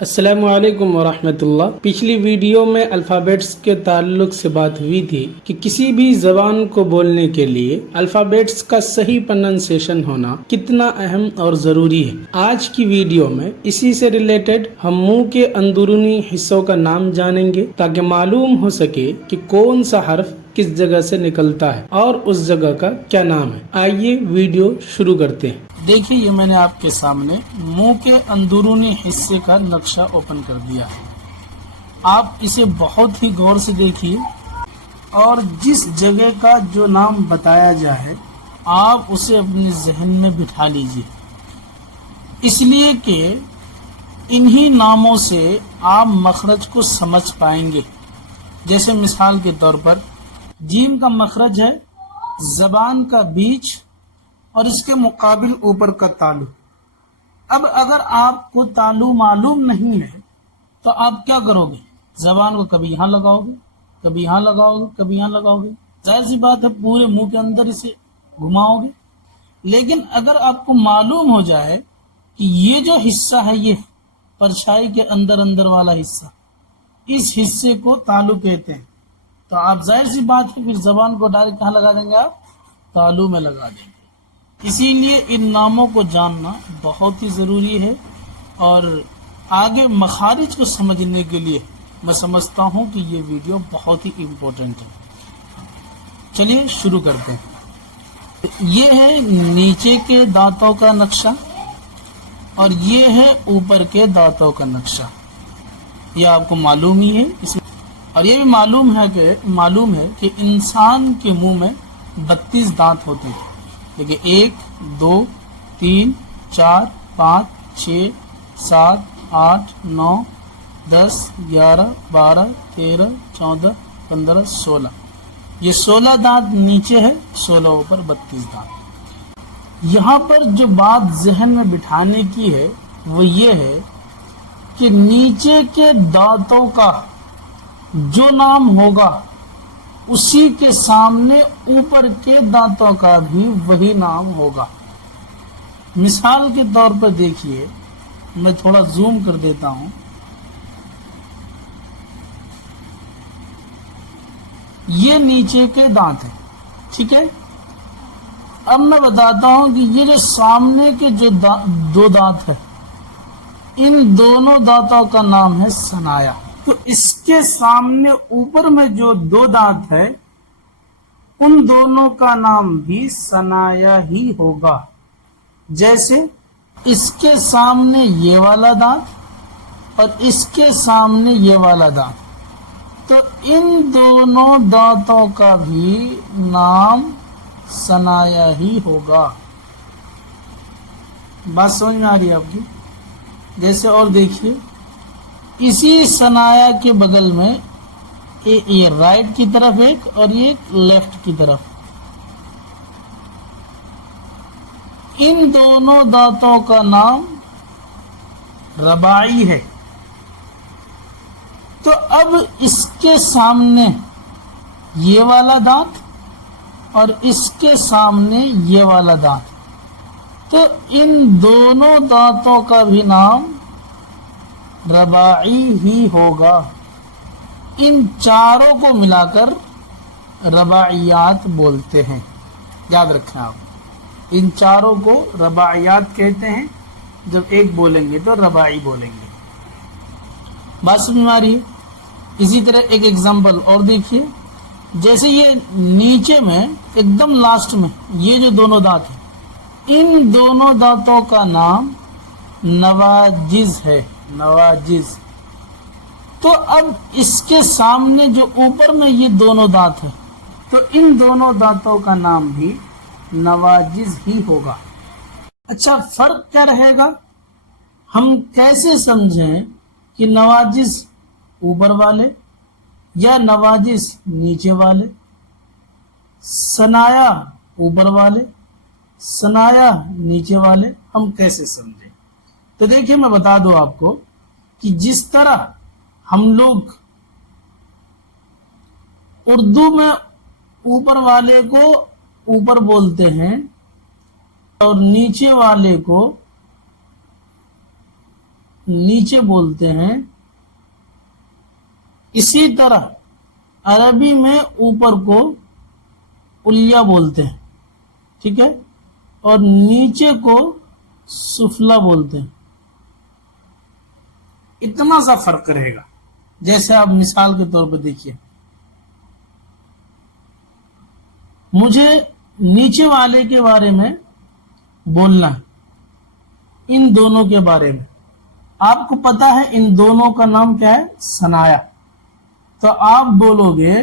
السلام علیکم ورحمۃ اللہ۔ پچھلی ویڈیو میں الفابیٹس کے تعلق سے بات ہوئی تھی کہ کسی بھی زبان کو بولنے کے لیے الفابیٹس کا صحیح پروننسیشن ہونا کتنا اہم اور ضروری ہے۔ آج کی ویڈیو میں اسی سے ریلیٹڈ ہم منہ کے اندرونی حصوں کا نام جانیں گے تاکہ معلوم ہو سکے کہ کون سا حرف کس جگہ سے نکلتا ہے اور اس جگہ کا کیا نام ہے۔ آئیے ویڈیو شروع کرتے ہیں۔ دیکھیے، یہ میں نے آپ کے سامنے منہ کے اندرونی حصے کا نقشہ اوپن کر دیا ہے۔ آپ اسے بہت ہی غور سے دیکھیے اور جس جگہ کا جو نام بتایا جائے آپ اسے اپنے ذہن میں بٹھا لیجیے، اس لیے کہ انہی ناموں سے آپ مخرج کو سمجھ پائیں گے۔ جیسے مثال کے طور پر جیم کا مخرج ہے زبان کا بیچ اور اس کے مقابل اوپر کا تالو۔ اب اگر آپ کو تالو معلوم نہیں ہے تو آپ کیا کرو گے؟ زبان کو کبھی یہاں لگاؤ گے، کبھی یہاں لگاؤ گے، کبھی یہاں لگاؤ گے، ظاہر سی بات ہے پورے منہ کے اندر اسے گھماؤ گے۔ لیکن اگر آپ کو معلوم ہو جائے کہ یہ جو حصہ ہے، یہ پرچھائی کے اندر والا حصہ، اس حصے کو تالو کہتے ہیں، تو آپ ظاہر سی بات ہے پھر زبان کو ڈائریکٹ کہاں لگا دیں گے؟ آپ تالو میں لگا دیں گے۔ اسی لیے ان ناموں کو جاننا بہت ہی ضروری ہے اور آگے مخارج کو سمجھنے کے لیے میں سمجھتا ہوں کہ یہ ویڈیو بہت ہی امپورٹنٹ ہے۔ چلیے شروع کرتے ہیں۔ یہ ہے نیچے کے دانتوں کا نقشہ اور یہ ہے اوپر کے دانتوں کا نقشہ۔ یہ آپ کو معلوم ہی ہے، اور یہ بھی معلوم ہے کہ انسان کے منہ میں 32 دانت ہوتے ہیں۔ دیکھیں 1 2 3 4 5 6 7 8 9 10 11 12 13 14 15 16۔ یہ 16 دانت نیچے ہے، 16 اوپر، 32 دانت۔ یہاں پر جو بات ذہن میں بٹھانے کی ہے وہ یہ ہے کہ نیچے کے دانتوں کا جو نام ہوگا اسی کے سامنے اوپر کے دانتوں کا بھی وہی نام ہوگا۔ مثال کے طور پر دیکھیے، میں تھوڑا زوم کر دیتا ہوں۔ یہ نیچے کے دانت ہیں، ٹھیک ہے۔ اب میں بتاتا ہوں کہ یہ جو سامنے کے جو دو دانت ہیں، ان دونوں دانتوں کا نام ہے ثنایا۔ تو اس کے سامنے اوپر میں جو 2 دانت ہے ان دونوں کا نام بھی ثنایا ہی ہوگا۔ جیسے اس کے سامنے یہ والا دانت اور اس کے سامنے یہ والا دانت، تو ان دونوں دانتوں کا بھی نام ثنایا ہی ہوگا۔ بات سمجھ میں آ رہی ہے آپ کی؟ جیسے اور دیکھیے، اسی ثنایا کے بغل میں یہ رائٹ کی طرف ایک اور یہ لیفٹ کی طرف، ان دونوں دانتوں کا نام رباعی ہے۔ تو اب اس کے سامنے یہ والا دانت اور اس کے سامنے یہ والا دانت، تو ان دونوں دانتوں کا بھی نام رباعی ہی ہوگا۔ ان چاروں کو ملا کر رباعیات بولتے ہیں، یاد رکھیں آپ، ان چاروں کو رباعیات کہتے ہیں۔ جب ایک بولیں گے تو رباعی بولیں گے۔ بات سمجھ میں آ رہی ہے؟ اسی طرح ایک ایگزامپل اور دیکھیے، جیسے یہ نیچے میں ایک دم لاسٹ میں یہ جو دونوں دانت ہیں، ان دونوں دانتوں کا نام نواجز ہے، نواجز۔ تو اب اس کے سامنے جو اوپر میں یہ دونوں دانت ہیں، تو ان دونوں دانتوں کا نام بھی نواجز ہی ہوگا۔ اچھا، فرق کیا رہے گا؟ ہم کیسے سمجھیں کہ نواجز اوپر والے یا نواجز نیچے والے، ثنایا اوپر والے، ثنایا نیچے والے، ہم کیسے سمجھیں؟ تو دیکھیے، میں بتا دوں آپ کو کہ جس طرح ہم لوگ اردو میں اوپر والے کو اوپر بولتے ہیں اور نیچے والے کو نیچے بولتے ہیں. اسی طرح عربی میں اوپر کو علیا بولتے ہیں، ٹھیک ہے، اور نیچے کو سفلا بولتے ہیں. اتنا سا فرق رہے گا. جیسے آپ مثال کے طور پہ دیکھیے، مجھے نیچے والے کے بارے میں بولنا ہے، ان دونوں کے بارے میں. آپ کو پتا ہے ان دونوں کا نام کیا ہے؟ ثنایا. تو آپ بولو گے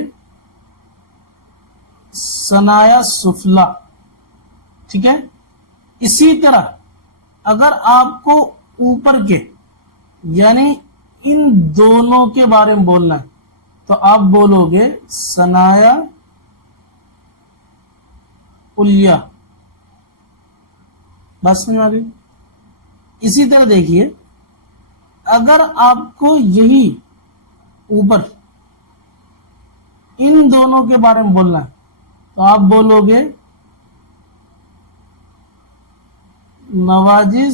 ثنایا سفلا، ٹھیک ہے. اسی طرح اگر آپ کو اوپر کے یعنی ان دونوں کے بارے میں بولنا ہے تو آپ بولو گے ثنایا علیا. بس سمجھ آ گئی. اسی طرح دیکھیے، اگر آپ کو یہی اوپر ان دونوں کے بارے میں بولنا ہے تو آپ بولو گے نواجز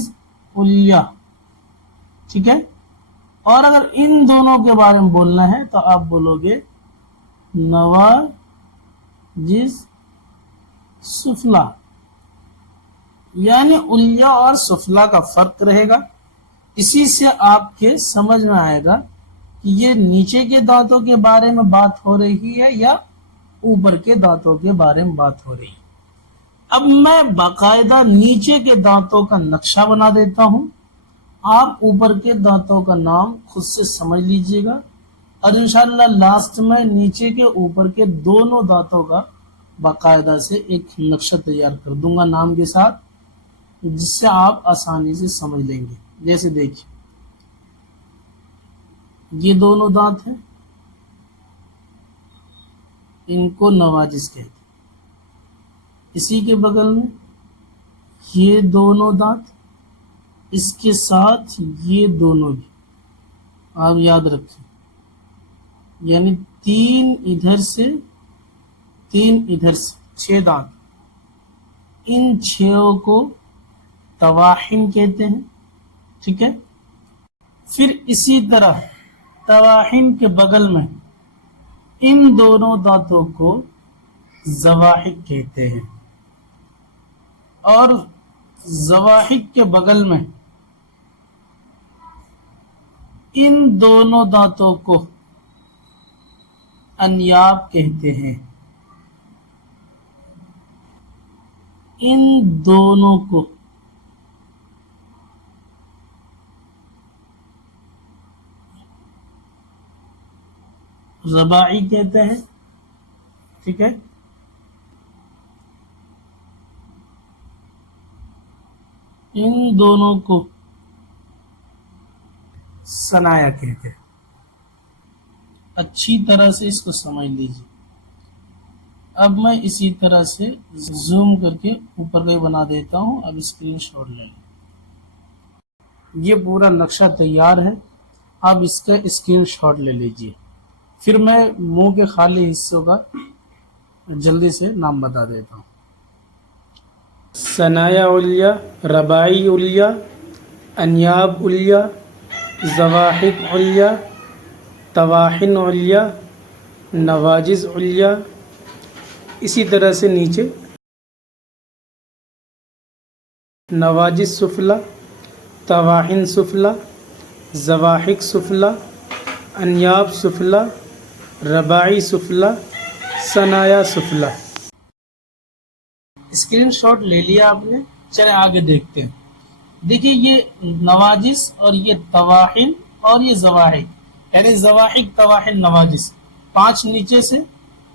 علیا، ٹھیک ہے. اور اگر ان دونوں کے بارے میں بولنا ہے تو آپ بولو گے نواجز سفلا. یعنی علیا اور سفلا کا فرق رہے گا. اسی سے آپ کے سمجھ میں آئے گا کہ یہ نیچے کے دانتوں کے بارے میں بات ہو رہی ہے یا اوپر کے دانتوں کے بارے میں بات ہو رہی ہے. اب میں باقاعدہ نیچے کے دانتوں کا نقشہ بنا دیتا ہوں، آپ اوپر کے دانتوں کا نام خود سے سمجھ لیجئے گا، اور انشاءاللہ لاسٹ میں نیچے کے اوپر کے دونوں دانتوں کا باقاعدہ سے ایک نقشہ تیار کر دوں گا نام کے ساتھ، جس سے آپ آسانی سے سمجھ لیں گے. جیسے دیکھیے، یہ دونوں دانت ہیں، ان کو نواجز کہتے ہیں. اسی کے بغل میں یہ دونوں دانت، اس کے ساتھ یہ دونوں بھی آپ یاد رکھیں، یعنی تین ادھر سے تین ادھر سے، 6 دانت. ان 6 کو طواحن کہتے ہیں، ٹھیک ہے. پھر اسی طرح طواحن کے بغل میں ان دونوں دانتوں کو زواحق کہتے ہیں، اور زواحق کے بغل میں ان دونوں دانتوں کو انیاب کہتے ہیں. ان دونوں کو رباعی کہتے ہیں، ٹھیک ہے. ان دونوں کو ثنایا کہتے ہیں. اچھی طرح سے اس کو سمجھ لیجیے. اب میں اسی طرح سے زوم کر کے اوپر کا بنا دیتا ہوں. اب اسکرین شاٹ لے لیں. یہ پورا نقشہ تیار ہے، اب اس کا اسکرین شاٹ لے لیجیے. پھر میں منہ کے خالی حصوں کا جلدی سے نام بتا دیتا ہوں. ثنایا علیا، رباعی علیا، انیاب علیا، زواحق علیا، طواحن علیا، نواجز علیا. اسی طرح سے نیچے نواجز سفلا، طواحن سفلا، زواحق سفلا، انیاب سفلا، رباعی سفلا، ثنایا سفلا. اسکرین شاٹ لے لیا آپ نے. چلے آگے دیکھتے ہیں. دیکھیے، یہ نواجز اور یہ طواحن اور یہ زواحق، یعنی زواحق، طواحن، نواجز، 5 نیچے سے،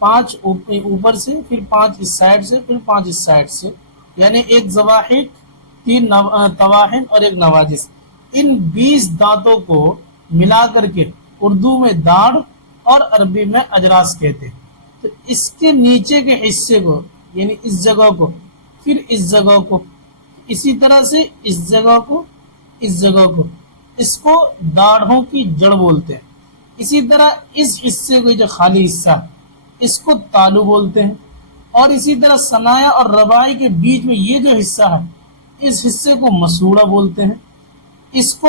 5 اوپر سے، پھر 5 اس سائڈ سے، پھر 5 اس سائڈ سے، یعنی ایک زواحق، 3 طواحن اور ایک نواجز. ان 20 دانتوں کو ملا کر کے اردو میں داڑھ اور عربی میں اجراس کہتے ہیں. تو اس کے نیچے کے حصے کو، یعنی اس جگہ کو، پھر اس جگہ کو، اسی طرح سے اس جگہ کو، اس جگہ کو، اس کو داڑھوں کی جڑ بولتے ہیں. اسی طرح اس حصے کو، جو خالی حصہ ہے، اس کو تالو بولتے ہیں. اور اسی طرح ثنایا اور رباعی کے بیچ میں یہ جو حصہ ہے، اس حصے کو مسوڑا بولتے ہیں. اس کو